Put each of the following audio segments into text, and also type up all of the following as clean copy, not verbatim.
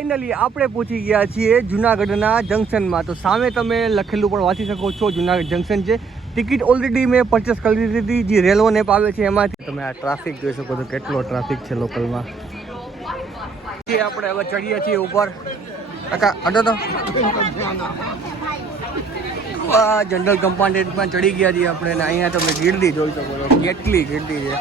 Finally આપણે પહોંચી ગયા છીએ જુનાગઢના જંકશનમાં। તો સામે તમે લખેલું પણ વાંચી શકો છો, જુનાગઢ જંકશન છે। ટિકિટ ઓલરેડી મેં પરચેસ કરી દીધી। જે રેલવે એપ આવે છે એમાંથી તમે આ ટ્રાફિક જોઈ શકો છો, કેટલો ટ્રાફિક છે લોકલમાં। આપણે હવે ચડીએ છીએ ઉપર। કાકા અડો તો જનરલ કમ્પાર્ટમેન્ટમાં ચડી ગયા છીએ આપણે, અને અહીંયા તમે ગીર્દી જોઈ શકો છો, કેટલી ગીર્દી છે।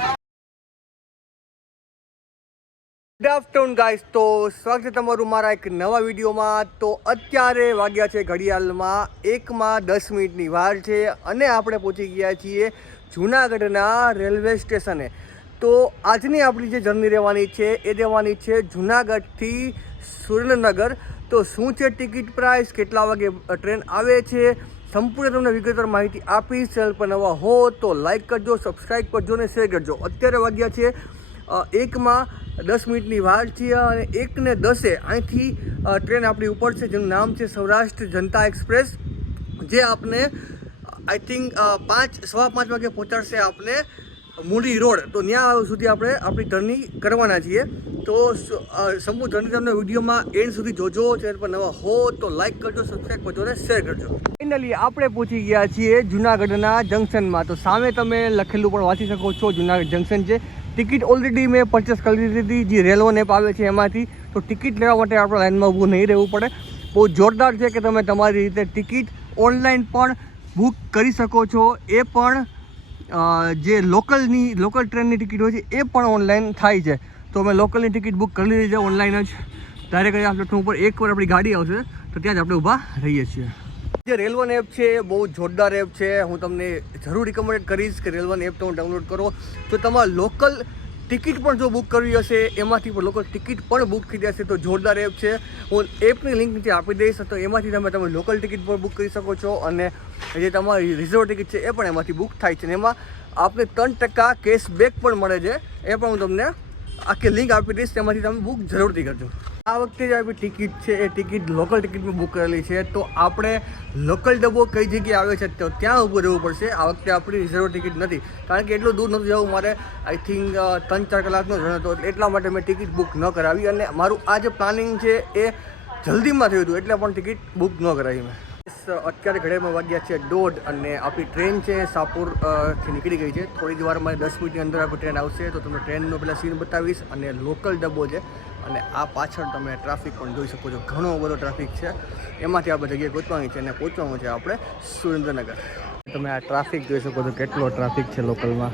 ગુડ આફ્ટરનૂન ગાઈસ, તો સ્વાગત છે તમારું મારા એક નવા વિડીયોમાં। તો અત્યારે વાગ્યા છે ઘડિયાળમાં 1:10 વાર છે, અને આપણે પહોંચી ગયા છીએ જૂનાગઢના રેલવે સ્ટેશને। તો આજની આપણી જે જર્ની રહેવાની છે એ રહેવાની છે જૂનાગઢથી સુરેન્દ્રનગર। તો શું છે ટિકિટ પ્રાઇસ, કેટલા વાગે ટ્રેન આવે છે, સંપૂર્ણ તમને વિગતવાર માહિતી આપીશ। ચેનલ પર નવા હો તો લાઇક કરજો, સબસ્ક્રાઈબ કરજો અને શેર કરજો। અત્યારે વાગ્યા છે 1:10 વાર છે, અને 1:10 અહીંથી ટ્રેન આપણી ઉપર છે, જેનું નામ છે સૌરાષ્ટ્ર જનતા એક્સપ્રેસ, જે આપને આઈ થિંક 5:15 વાગે પહોંચાડશે આપને મૂડી રોડ। તો ત્યાં સુધી આપણે આપણી જર્ની કરવાના છીએ। તો સંપૂર્ણ જર્ની તમને વિડીયોમાં એન્ડ સુધી જોજો। ચેનલ પર નવા હો તો લાઇક કરજો, સબસ્ક્રાઈબ કરજો અને શેર કરજો। ફાઇનલી આપણે પહોંચી ગયા છીએ જુનાગઢના જંકશનમાં। તો સામે તમે લખેલું પણ વાંચી શકો છો, જુનાગઢ જંકશન છે। ટિકિટ ઓલરેડી મેં પરચેસ કરી દીધી। જે રેલવે એપ આવે છે એમાંથી। તો ટિકિટ લેવા માટે આપણે લાઇનમાં ઊભું નહીં રહેવું પડે। બહુ જોરદાર છે કે તમે તમારી રીતે ટિકિટ ઓનલાઈન પણ બુક કરી શકો છો। એ પણ જે લોકલ ટ્રેનની ટિકિટ હોય છે એ પણ ઓનલાઈન થાય છે। તો અમે લોકલની ટિકિટ બુક કરી લીધી છે ઓનલાઈન જ। ડાયરેક્ટ આ પ્લેટફોર્મ ઉપર એકવાર આપણી ગાડી આવશે તો ત્યાં જ આપણે ઊભા રહીએ છીએ। જે રેલવે એપ છે એ બહુ જોરદાર એપ છે। હું તમને જરૂર રિકમેન્ડ કરીશ કે રેલવે એપ તમે ડાઉનલોડ કરો। તો તમારા લોકલ ટિકિટ પણ જો બુક કરવી હશે એમાંથી પણ લોકલ ટિકિટ પણ બુક થઈ જશે। તો જોરદાર એપ છે। હું એપની લિંક નીચે આપી દઈશ, તો એમાંથી તમે લોકલ ટિકિટ પણ બુક કરી શકો છો, અને જે તમારી રિઝર્વ ટિકિટ છે એ પણ એમાંથી બુક થાય છે। અને એમાં આપને 3% કેશબેક પણ મળે છે। એ પણ હું તમને આખી લિંક આપી દઈશ, તેમાંથી તમે બુક જરૂરથી કરજો। આ વખતે જે આપણી ટિકિટ છે એ ટિકિટ લોકલ ટિકિટમાં બુક કરેલી છે। તો આપણે લોકલ ડબ્બો કઈ જગ્યાએ આવે છે તો ત્યાં ઊભું રહેવું પડશે। આ વખતે આપણી રિઝર્વ ટિકિટ નથી, કારણ કે એટલું દૂર નથી જવું મારે। આઈ થિંક 3-4 કલાકનો રન હતો, એટલા માટે મેં ટિકિટ બુક ન કરાવી। અને મારું આ જે પ્લાનિંગ છે એ જલ્દીમાં થયું હતું, એટલે પણ ટિકિટ બુક ન કરાવી મેં। અત્યારે ઘડિયાળમાં વાગ્યા છે 1:30, અને આપણી ટ્રેન છે શાહપુરથી નીકળી ગઈ છે। થોડી જ વારમાં 10 મિનિટની અંદર આપણી ટ્રેન આવશે। તો તમને ટ્રેનનો પહેલાં સીન બતાવીશ, અને લોકલ ડબ્બો છે, અને આ પાછળ તમે ટ્રાફિક પણ જોઈ શકો છો, ઘણો બધો ટ્રાફિક છે। એમાંથી આપણે જગ્યાએ પહોંચવાની છે, અને પહોંચવાનું છે આપણે સુરેન્દ્રનગર। તમે આ ટ્રાફિક જોઈ શકો છો, કેટલો ટ્રાફિક છે લોકલમાં।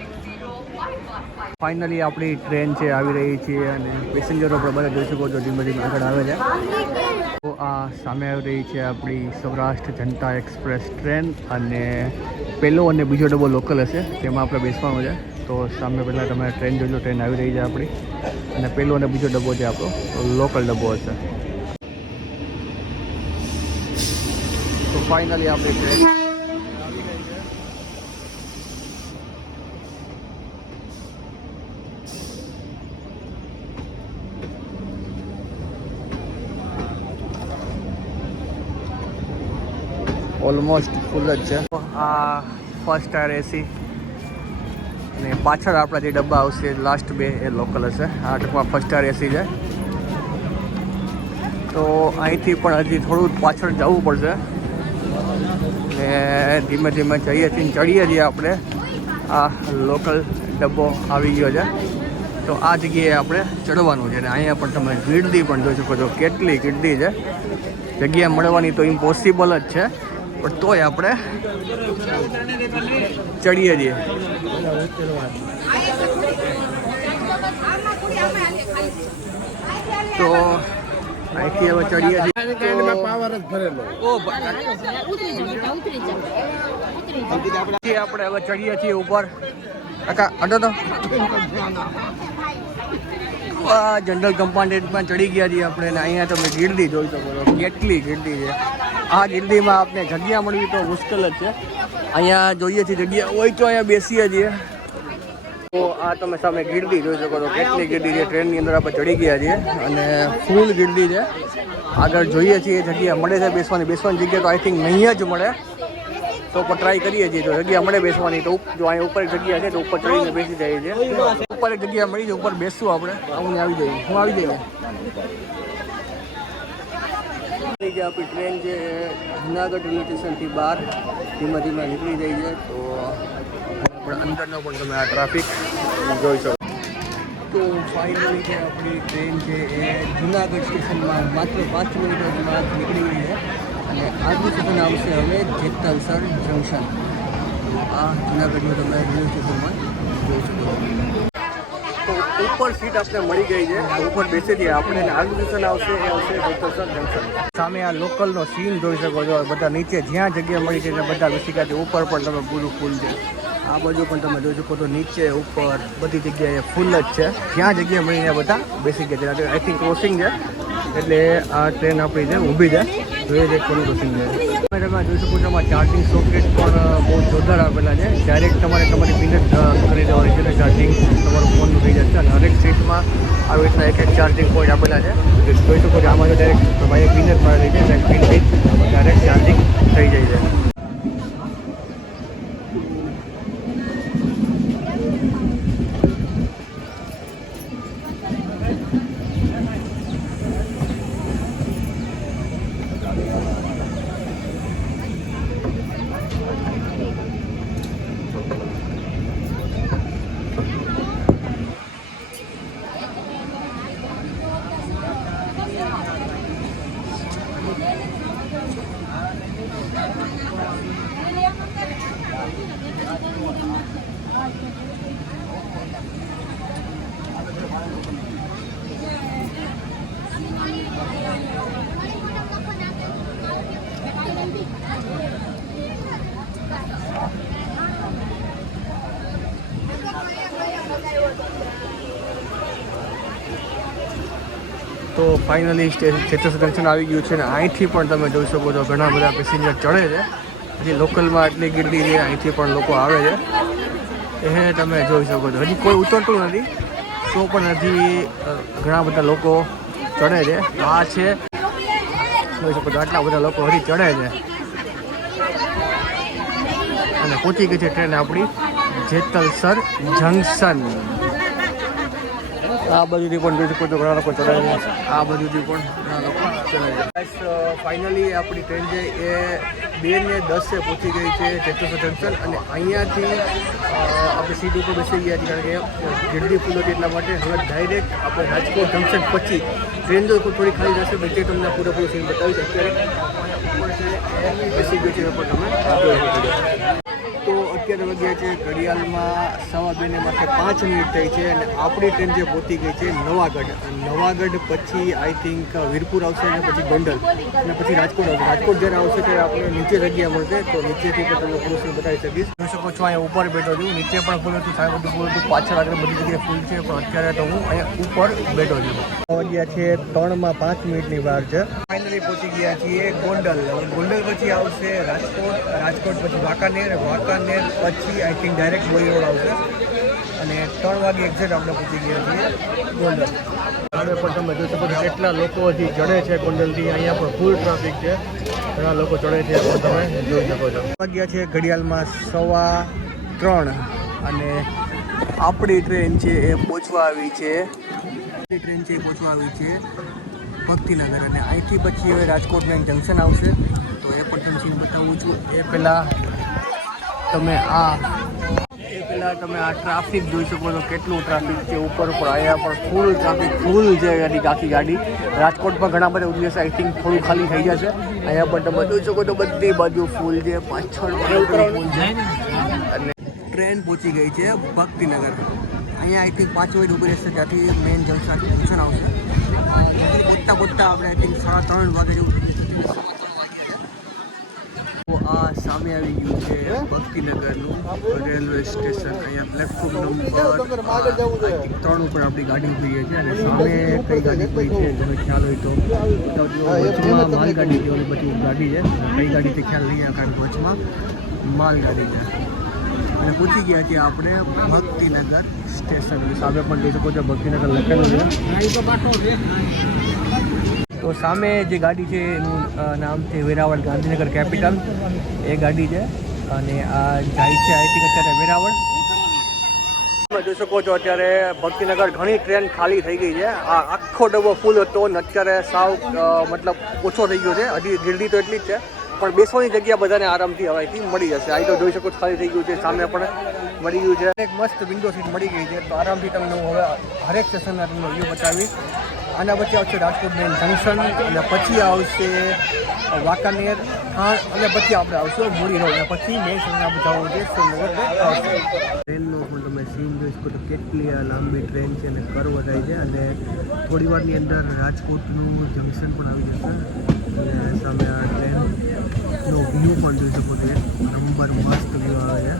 ફાઇનલી આપણી ટ્રેન છે આવી રહી છે, અને પેસેન્જરો પણ બધા જોઈ શકો છો ધીમે ધીમે આગળ આવે છે। તો આ સામે આવી રહી છે આપણી સૌરાષ્ટ્ર જનતા એક્સપ્રેસ ટ્રેન, અને પહેલો અને બીજો ડબ્બો લોકલ હશે, તેમાં આપણે બેસવાનું છે। તો સામે પહેલાં તમે ટ્રેન જોજો, ટ્રેન આવી રહી છે આપણી, અને પહેલો અને બીજો ડબ્બો છે આપણો લોકલ ડબ્બો હશે। તો ફાઇનલી આપણી ટ્રેન આવી ગઈ છે। ઓલમોસ્ટ ફૂલ જ છે। આ ફર્સ્ટ ટાયર એસી, અને પાછળ આપણા જે ડબ્બા આવશે લાસ્ટ 2 એ લોકલ હશે। આ ટૂંકમાં ફર્સ્ટ ટાયર એસી છે। તો અહીંથી પણ હજી થોડું પાછળ જવું પડશે, ને ધીમે ધીમે ચડીએ છીએ આપણે। આ લોકલ ડબ્બો આવી ગયો છે, તો આ જગ્યાએ આપણે ચડવાનું છે। અને અહીંયા પણ તમે ગીર્દી પણ જોઈ શકો છો, કેટલી ગીર્દી છે। જગ્યા મળવાની તો ઇમ્પોસિબલ જ છે, પણ તોય આપણે ચડીએ છીએ। તો અહીંથી હવે ચડીએ છીએ। આપણે હવે ચડીએ છીએ ઉપર। કાકા અડો તો જનરલ કમ્પાર્ટમેન્ટમાં ચડી ગયા છીએ આપણે, અને અહીંયા તમે ગીર્દી જોઈ શકો છો, કેટલી ગીર્દી છે। આ ગીર્દીમાં આપણે જગ્યા મળવી તો મુશ્કેલ જ છે। અહીંયા જોઈએ છીએ જગ્યા હોય તો અહીંયા બેસીએ છીએ। તો આ તમે સામે ગીર્દી જોઈ શકો છો, કેટલી ગીર્દી છે। ટ્રેનની અંદર આપણે ચડી ગયા છીએ, અને ફૂલ ગીર્દી છે। આગળ જોઈએ છીએ જગ્યા મળે છે બેસવાની જગ્યા તો આઈ થિંક નહીં જ મળે। તો પણ ટ્રાય કરીએ છીએ, જો જગ્યા મળે બેસવાની તો જો અહીંયા ઉપર જગ્યા છે તો ઉપર ચડીને બેસી જઈએ છીએ। ઉપર એક જગ્યા મળી છે, ઉપર બેસશું આપણે। હું આવી જઈએ। જે આપણી ટ્રેન છે એ જુનાગઢ રેલવે સ્ટેશનથી બહાર ધીમે ધીમે નીકળી જાય છે. તો આપણે અંદરનો પણ તમે આ ટ્રાફિક જોઈ શકો. તો ફાઇનલી જે આપણી ટ્રેન છે એ જુનાગઢ સ્ટેશનમાં માત્ર 5 મિનિટમાં નીકળી ગઈ છે અને આજનું સ્ટેશન આવશે હવે જેતલસર જંકશન. આ જુનાગઢનું તમે રેલવે સ્ટેશનમાં જોઈ શકો. તો ઉપર સીટ આપણે મળી ગઈ છે, ઉપર બેસી જઈએ આપણે. આગલું સ્ટેશન આવશે એ આવશે જેતલસર જંકશન. સામે આ લોકલનો સીન જોઈ શકો છો. બધા નીચે જ્યાં જગ્યા મળી છે ત્યાં બધા બેસી ગયા છે. ઉપર પણ તમે પૂરું ફૂલ છે. આ બાજુ પણ તમે જોઈ શકો તો નીચે ઉપર બધી જગ્યાએ ફૂલ જ છે. જ્યાં જગ્યા મળી ત્યાં બધા બેસી ગયા છે. આઈ થિંક ક્રોસિંગ છે એટલે આ ટ્રેન આપણી છે ઊભી છે. જોઈએ છે કોનું ક્રોસિંગ છે. તમે જોઈ શકો છો એમાં ચાર્જિંગ સોકેટ પણ બહુ જોરદાર આપેલા છે. ડાયરેક્ટ તમારે તમારી પિન જ કરી દેવાની છે ને ચાર્જિંગ તમારું ફોનનું થઈ જશે. અને હરેક સીટમાં આવી રીતના એક ચાર્જિંગ પોઈન્ટ આપેલા છે. જોઈ શકો છો આમાં તો ડાયરેક્ટ તમારી પિન જ મારેલી છે. પિનથી ડાયરેક્ટ ચાર્જિંગ થઈ જાય છે. તો ફાઇનલી જેતલસર જંકશન આવી ગયું છે ને અહીંથી પણ તમે જોઈ શકો છો ઘણા બધા પેસેન્જર ચડે છે. હજી લોકલમાં આટલી ગીર્દી છે, અહીંથી પણ લોકો આવે છે એ તમે જોઈ શકો છો. હજી કોઈ ઉતરતું નથી તો પણ હજી ઘણા બધા લોકો ચડે છે. આ છે જોઈ શકો છો આટલા બધા લોકો હજી ચડે છે અને પહોંચી ગઈ છે ટ્રેન આપણી જેતલસર જંકશન. આ બાજુથી પણ જોઈ શકો છો ઘણા લોકો ચડાય છે. આ બાજુથી પણ ઘણા લોકો ચડાય છે. ફાઇનલી આપણી ટ્રેન છે એ 2:10 પહોંચી ગઈ છે જેતલસર જંકશન. અને અહીંયાથી આપણે સીટ ઉપર બેસી ગયા છીએ કારણ કે ગીર્દી ફૂલ હતી એટલા માટે. હવે ડાયરેક્ટ આપણે રાજકોટ જંકશન પછી ટ્રેન જો થોડી ખાલી જશે પછી તમને પૂરેપૂરું સીન બતાવીશ. અત્યારે ઉપર છે એ બેસી ગયું છે એ પણ તમે જોઈ શકો છો. તો અત્યારે વાગ્યા છે ઘડિયાળમાં 2:15 માટે 5 મિનિટ થઈ છે અને આપણી ટ્રેન જે પહોંચી ગઈ છે નવાગઢ. નવાગઢ પછી આઈ થિંક વીરપુર આવશે અને પછી ગોંડલ અને પછી રાજકોટ આવશે. રાજકોટ જ્યારે આવશે ત્યારે આપણે નીચે જગ્યા મળશે તો નીચેથી પણ તમને પૂરું સીન બતાવી શકીશ. જોઈ શકો છો અહીંયા ઉપર બેઠો છું. નીચે પણ ફૂલ હતું, સાહેબ બધું ફૂલ હતું, પાછળ આગળ બધી જગ્યાએ ફૂલ છે. પણ અત્યારે તો હું અહીંયા ઉપર બેઠો છું. વાગ્યા છે 3:05 મિનિટની વાર છે. ફાઇનલી પહોંચી ગયા છીએ ગોંડલ. ગોંડલ પછી આવશે રાજકોટ, રાજકોટ પછી વાંકાનેર, વાંકાનેર પછી આઈ થિંક ડાયરેક્ટ બોરી રોડ આવશે અને 3 વાગે એક્ઝેક્ટ આપણે પહોંચી ગયા છીએ ગોંડલ. હવે પણ તમે જોઈ શકો છો કેટલા લોકો હજી ચડે છે ગોંડલથી. અહીંયા પણ ફૂલ ટ્રાફિક છે, ઘણા લોકો ચડે છે પણ તમે જોઈ શકો છો. વાગ્યા છે ઘડિયાળમાં 3:15 અને આપણી ટ્રેન છે એ પહોંચવા આવી છે. ટ્રેન છે એ પહોંચવા આવી છે ભક્તિનગર અને અહીંથી પછી હવે રાજકોટ મેન જંકશન આવશે તો એ પણ તમને સીન બતાવું છું. એ પહેલાં તમે આ ટ્રાફિક જોઈ શકો છો કેટલું ટ્રાફિક છે ઉપર ઉપર. અહીંયા પણ ફૂલ ટ્રાફિક ફૂલ છે આખી ગાડી. રાજકોટમાં ઘણા બધા દિવસ આઈ થિંક થોડું ખાલી થઈ જશે. અહીંયા પણ તમે જોઈ શકો છો બધી બાજુ ફૂલ છે, પાછળ ફૂલ છે. અને ટ્રેન પહોંચી ગઈ છે ભક્તિનગર. અહીંયા આઈ થિંક 5 મિનિટ ઉભી રહેશે ત્યાંથી મેન જંકશન આવશે. પહોંચતા આપણે આઈ થિંક 3:30 વાગે જેવું. તો આ સામે આવી ગયું છે ભક્તિનગરનું રેલવે સ્ટેશન. અહીંયા પ્લેટફોર્મ નંબર 3 ઉપર આપણી ગાડી ઉભી છે અને સામે કઈ ગાડી ઉભી છે તમે ખ્યાલ હોય તો વચમાં માલગાડી છે, ઓલી બધી ગાડી છે કઈ ગાડીથી ખ્યાલ નહીં આવે કારણ વચમાં માલગાડી છે. અને પૂછી ગયા છીએ આપણે ભક્તિનગર સ્ટેશન. સામે પણ જોઈ શકો છો ભક્તિનગર લખેલું છે. તો સામે જે ગાડી છે એનું નામ છે વેરાવળ ગાંધીનગર કેપિટલ. એ ગાડી છે અને આ જાય છે આઈ થિંક અત્યારે વેરાવળ. જોઈ શકો છો અત્યારે ભક્તિનગર ઘણી ટ્રેન ખાલી થઈ ગઈ છે. આ આખો ડબ્બો ફૂલ હતો ને અત્યારે સાવ મતલબ ઓછો થઈ ગયો છે. હજી ગીરડી તો એટલી જ છે પણ બેસવાની જગ્યા બધાને આરામથી હવેથી મળી જશે. આ તો જોઈ શકો છો ખાલી થઈ ગયું છે. સામે પણ મળી ગયું છે. એક મસ્ત વિન્ડો સીટ મળી ગઈ છે તો આરામથી તમને હું હવે હરેક સ્ટેશનના તમને વ્યૂ બતાવીશ. આના પછી આવશે રાજકોટ મેન જંકશન અને પછી આવશે વાંકાનેર થાણ અને પછી આપણે આવશું મૂળી રોડ અને પછી મેન સ્ટેશન આપણે જવું છે સુરેન્દ્રનગર આવશે. ટ્રેનનો પણ તમે સીન જોઈ શકો તો કેટલી લાંબી ટ્રેન છે અને કર્વ થાય છે અને થોડી વારની અંદર રાજકોટનું જંકશન પણ આવી જશે અને સામે આ ટ્રેનનો વ્યૂ પણ જોઈ શકો છો. નંબર મસ્ત વ્યૂ આવે છે.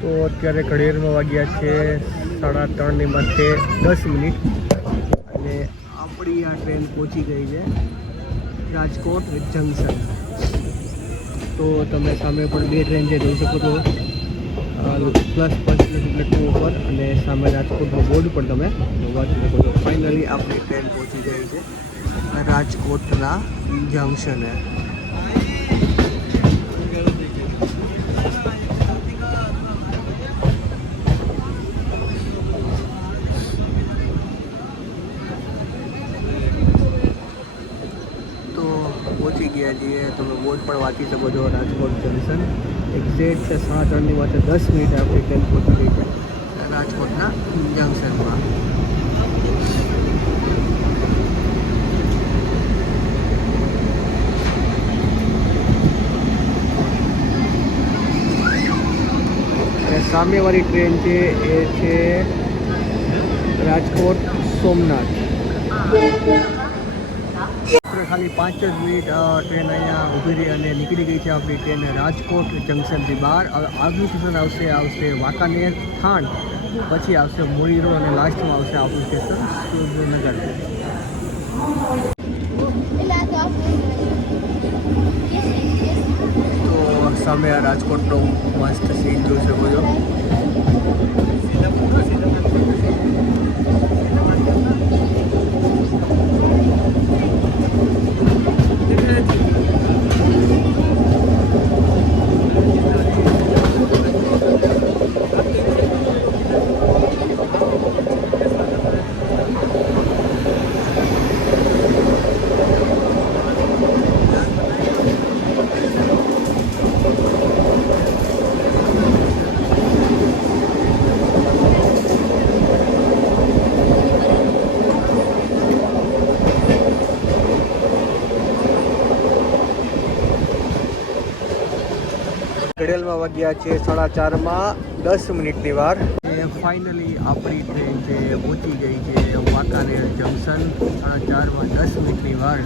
તો અત્યારે ઘડિયાળમાં વાગ્યા છે 3:30 માથે 10 મિનિટ અને આપણી આ ટ્રેન પહોંચી ગઈ છે રાજકોટ જંકશન. તો તમે સામે પણ બે ટ્રેન છે જોઈ શકો છો પ્લસ પ્લેટફોર્મ ઉપર અને સામે રાજકોટનો બોર્ડ પણ તમે વાંચી શકો છો. ફાઇનલી આપણી ટ્રેન પહોંચી ગઈ છે રાજકોટના જંકશને. પહોંચી ગયા છીએ. તમે બોર્ડ પણ વાંચી શકો છો રાજકોટ જંકશન. એક્ઝેક્ટ છે 3:30 વાગે 10 મિનિટ આપણી ટ્રેન પહોંચી ગઈ છે રાજકોટના જંકશનમાં. અને સામેવાળી ટ્રેન છે એ છે રાજકોટ સોમનાથ. ખાલી 5 જ મિનિટ ટ્રેન અહીંયા ઊભી રહી અને નીકળી ગઈ છે આપણી ટ્રેન રાજકોટ જંકશનથી બહાર. આગલું સ્ટેશન આવશે વાંકાનેર થાણ, પછી આવશે મૂળી રોડ અને લાસ્ટમાં આવશે આપણું સ્ટેશન સુરેન્દ્રનગર. તો સામે આ રાજકોટનો મસ્ત સીન જોઈ શકો છો. ઘડિયાળમાં વાગ્યા છે 4:30 10 મિનિટની વાર. ફાઇનલી આપણી ટ્રેન છે પહોંચી ગઈ છે વાંકાનેર જંકશન 4:30 10 મિનિટની વાર.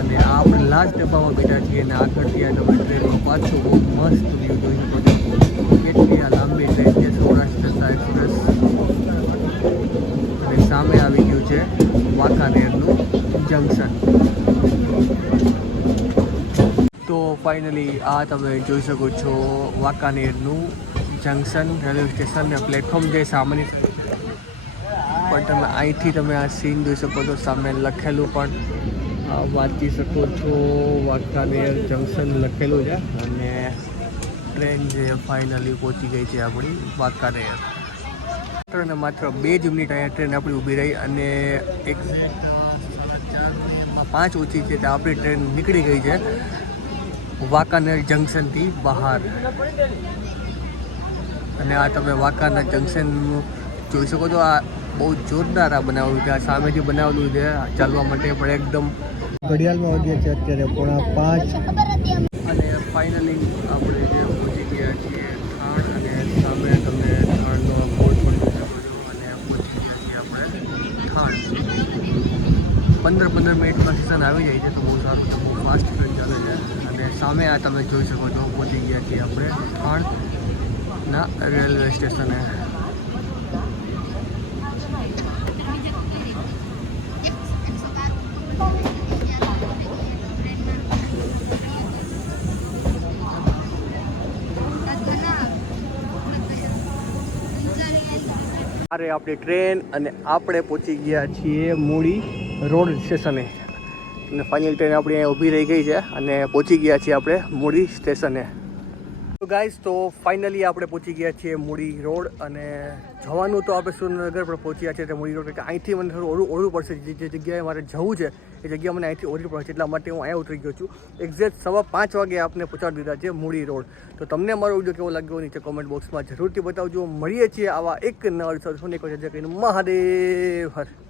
અને આપણે લાસ્ટ ડબ્બામાં બેઠા છીએ અને આગળથી આ તમે ટ્રેનમાં પાછું બહુ મસ્ત વ્યૂ જોઈ શકો છો. કેટલી આ લાંબી ટ્રેન છે સૌરાષ્ટ્ર જનતા એક્સપ્રેસ અને સામે આવી ગયું છે વાંકાનેરનું જંકશન. તો ફાઇનલી આ તમે જોઈ શકો છો વાંકાનેરનું જંકશન રેલવે સ્ટેશન ને પ્લેટફોર્મ જે સામેની પણ તમે અહીંથી તમે આ સીન જોઈ શકો છો. સામે લખેલું પણ વાંચી શકો છો વાંકાનેર જંકશન લખેલું છે અને ટ્રેન જે ફાઇનલી પહોંચી ગઈ છે આપણી વાંકાનેર. અને માત્ર 2 જ મિનિટ અહીંયા ટ્રેન આપણી ઊભી રહી અને એક્ઝેક્ટ 4:30 ઓછી છે તો આપણી ટ્રેન નીકળી ગઈ છે વાંકાનેર જંકશનથી બહાર. અને આ તમે વાંકાનેર જંકશન જોઈ શકો છો. આ બહુ જોરદાર આ બનાવેલું છે. આ સામેથી બનાવેલું છે ચાલવા માટે પણ એકદમ. ઘડિયાળમાં વાગ્યા છે અત્યારે 4:45 અને ફાઇનલી આપણે જે પહોંચી ગયા છીએ થાણ અને સામે તમે થાણનો બોર્ડ પણ જોઈ શકો છો અને પહોંચી ગયા છીએ આપણે થાણ. 15 મિનિટમાં સ્ટેશન આવી જાય છે તો બહુ સારું છે. બહુ ફાસ્ટ ટ્રેન ચાલે છે અને સામે આ તમે જોઈ શકો છો પહોંચી ગયા છીએ આપણે થાણના રેલવે સ્ટેશને. અરે આપણી ટ્રેન અને આપણે પહોંચી ગયા છીએ મૂળી રોડ સ્ટેશને અને ફાઇનલ ટ્રેન આપણી અહીંયા ઊભી રહી ગઈ છે અને પહોંચી ગયા છીએ આપણે મૂળી સ્ટેશને. ગાઈઝ તો ફાઇનલી આપણે પહોંચી ગયા છીએ મૂડી રોડ અને જવાનું તો આપણે સુરેન્દ્રનગર પણ પહોંચ્યા છીએ મૂડી રોડ કે અહીંથી મને થોડું ઓળવું પડશે જે જગ્યાએ મારે જવું છે એ જગ્યા મને અહીંથી ઓળવી પડશે એટલા માટે હું અહીંયા ઉતરી ગયો છું એક્ઝેક્ટ 5:15 વાગે આપને પહોંચાડી દીધા છે મૂડી રોડ તો તમને મારો વિડીયો કેવો લાગ્યો નીચે કોમેન્ટ બોક્સમાં જરૂરથી બતાવજો મળીએ છીએ આવા એક નવા મહાદેવ હર